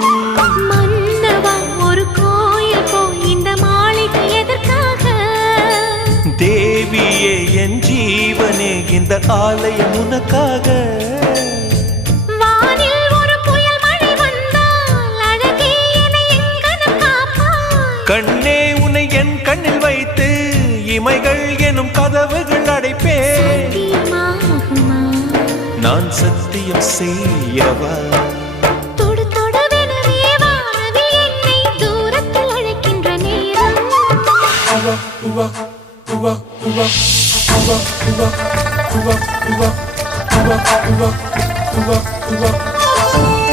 மன்னவா ஒரு கோயில் போய் இந்த மாளிகை எதற்காக? தேவியே என் ஜீவனே இந்த ஆலயம் உனக்காக. வானில் ஒரு புயல் மழை வந்தால் அழகே என்னை எங்கனம் காப்பாய். கண்ணே உன்னை என் கண்ணில் வைத்து இமைகள் எனும் கதவுகள் அடைப்பேன். சத்தியமாகுமா? நான் சத்தியம் செய்யவா? தொடு தொடுவெனவே வானவில் என்னை தூரத்தில் அழைக்கின்ற நேரம். Uva,